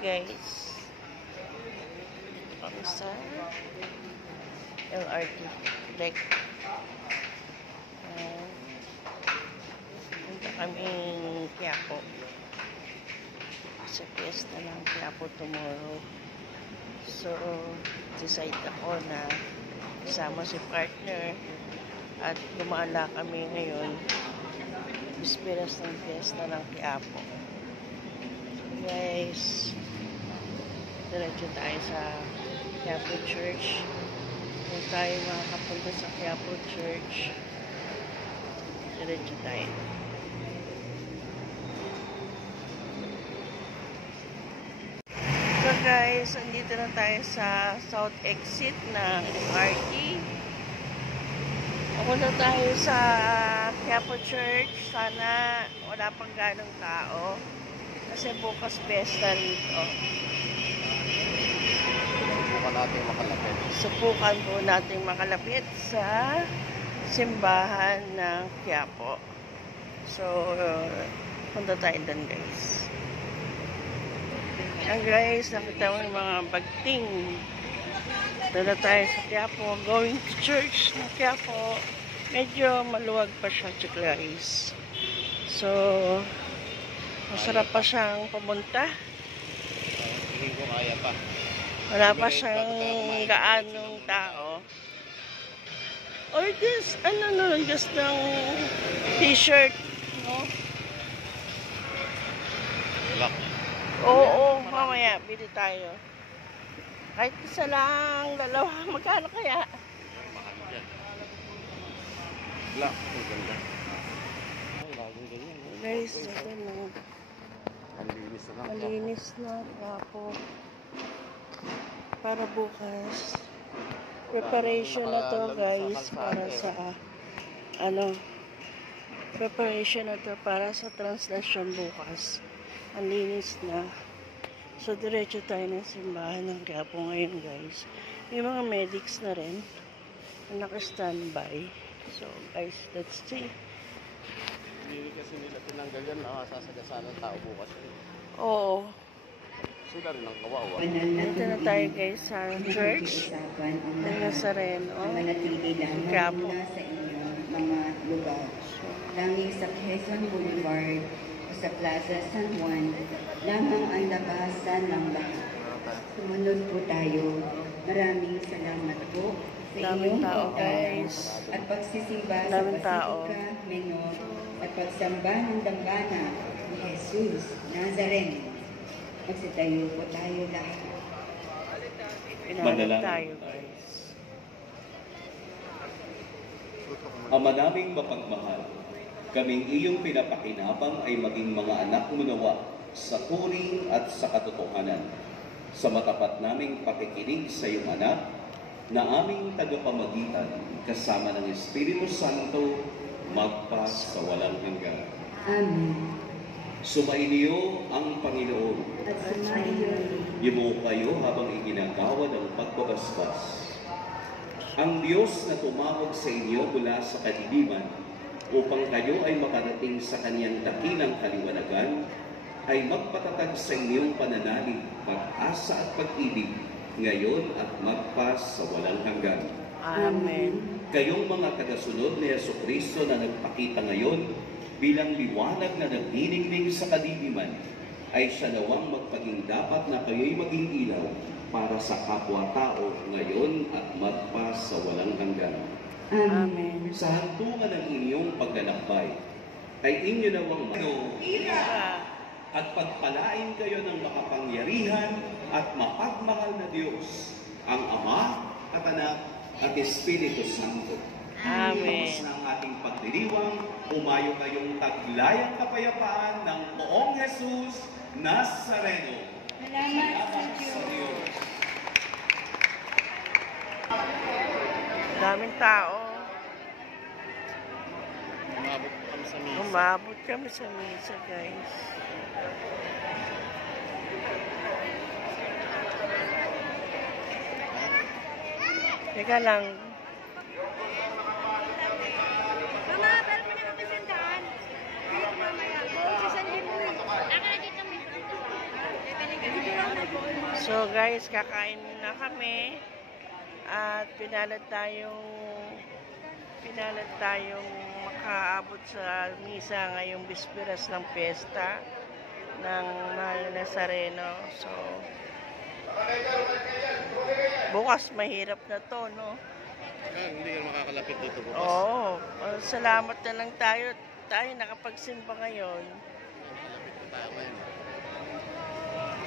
guys. Kami sa LRT deck. Punta kami Quiapo. Sa fiesta ng Quiapo tomorrow. So, decide ako na kasama si partner at gumala kami ngayon. Bisperas ng fiesta ng Quiapo. Guys, diretso tayo sa Quiapo Church. Kung tayo makakapunta sa Quiapo Church, diretso tayo. So guys, andito na tayo sa South Exit ng MRT. Pupunta tayo sa Quiapo Church. Sana wala pang ganong tao. Kasi bukas fiesta rito. Subukan natin makalapit. Subukan po natin makalapit sa simbahan ng Quiapo. So, punta tayo doon guys. Ayan guys, nakita mo yung mga bagting. Doon na tayo sa Quiapo. Going to church ng Quiapo. Medyo maluwag pa siya guys. So, masarap pa siyang pumunta. Tingin ko kaya pa. Wala pa siyang gaanong tao. Or just, just ng t-shirt, no? Black. Oo, mamaya, bili tayo. Kahit isa lang, dalawa, magkano kaya? Mahal dyan. Black. Ang ganda. Ay, laging ganyan. Guys, ito na. Malinis na lang. Malinis na, Quiapo. Para bukas. Preparation na to guys, para sa, preparation na to para sa translasyon bukas. Ang linis na. So, diretso tayo ng simbahan ng Quiapo ngayon guys. May mga medics na rin na naka-standby. So, guys, let's see. Hindi kasi nila tinanggal yan na sasagasaan ng tao bukas. Oo. Sila rin ang kawawa. Dito na tayo guys sa church ng Nazareno. Manatili lang Quiapo. mula sa inyong mga lugar. Langing sa Quezon Boulevard o sa Plaza San Juan, lamang ang labasan ng lahat. Sumunod po tayo. Maraming salamat po sa Daming inyong tao, pagkain guys. at pagsisimba sa Daming tao. Basilica Menor at pagsamba ng dambana ni Jesus Nazareno. Magsitayo po tayo lahat. Pinahanap tayo guys. Ama naming mapagmahal, kaming iyong pinapakinabang ay maging mga anak mo nawa sa turing at sa katotohanan. Sa matapat naming pakikinig sa iyong anak, na aming tagapamagitan kasama ng Espiritu Santo, magpa sa walang hanggan. Amen. Sumainyo ang Panginoon. At sumayo Yumo kayo habang iginagawa ng pagbabasbas. Ang Diyos na tumawag sa inyo mula sa kadiliman upang kayo ay makarating sa kanyang dakilang kaliwanagan, ay magpatatag sa inyong pananalig, pag-asa at pag-ibig, ngayon at magpas sa walang hanggan. Amen. Kayong mga tagasunod ni Jesucristo na nagpakita ngayon bilang liwanag na nagniningning sa kadiliman, ay siya nawang magpaging dapat na kayo'y maging ilaw para sa kapwa-tao ngayon at magpas sa walang hanggan. Amen. Sa hantungan ng inyong paglalakbay, ay inyo nawang at pagpalain kayo ng makapangyarihan at mapagmahal na Diyos, ang Ama at Anak at Espiritu Santo. Amen. Tapos ng ating pagdiriwang, umayo kayong taglayang kapayapaan ng Poong Jesus Nazareno. Salamat sa Diyos. Daming tao. Umabot kami sa misa. Umabot kami sa misa guys. Teka lang. Mama, pero mo na kami sandaan. Wait, mamaya. Sasandin mo. Ako na dito, may So guys, kakain na kami at pinalad tayong makaabot sa misa ngayong bisperas ng piyesta ng Mahal na Nazareno. So bukas mahirap na to, no? Hindi ka makakalapit dito bukas. Oo, salamat na lang tayo nakapagsimba ngayon. Malapit na tayo ngayon.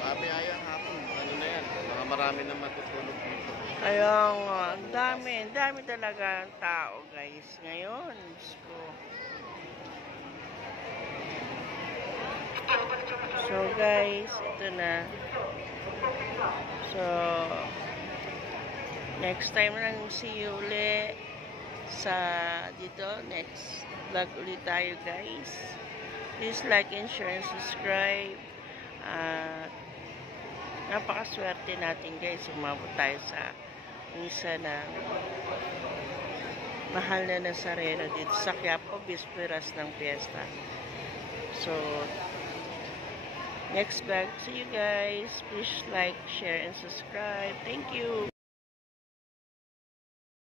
Mabiyaya hapon. Ano na yan? Mga marami na matutulog dito. Kaya nga, ang dami talaga ang tao guys ngayon. Diyos ko. So guys, ito na. So, next time lang see you ulit sa dito. Next vlog ulit tayo guys. Please like and share and subscribe. Napakaswerte natin guys. Umabot tayo sa misa ng Mahal na Nazareno dito sa Quiapo, bisperas ng piyesta. So, next vlog, see you guys. Please like, share, and subscribe. Thank you.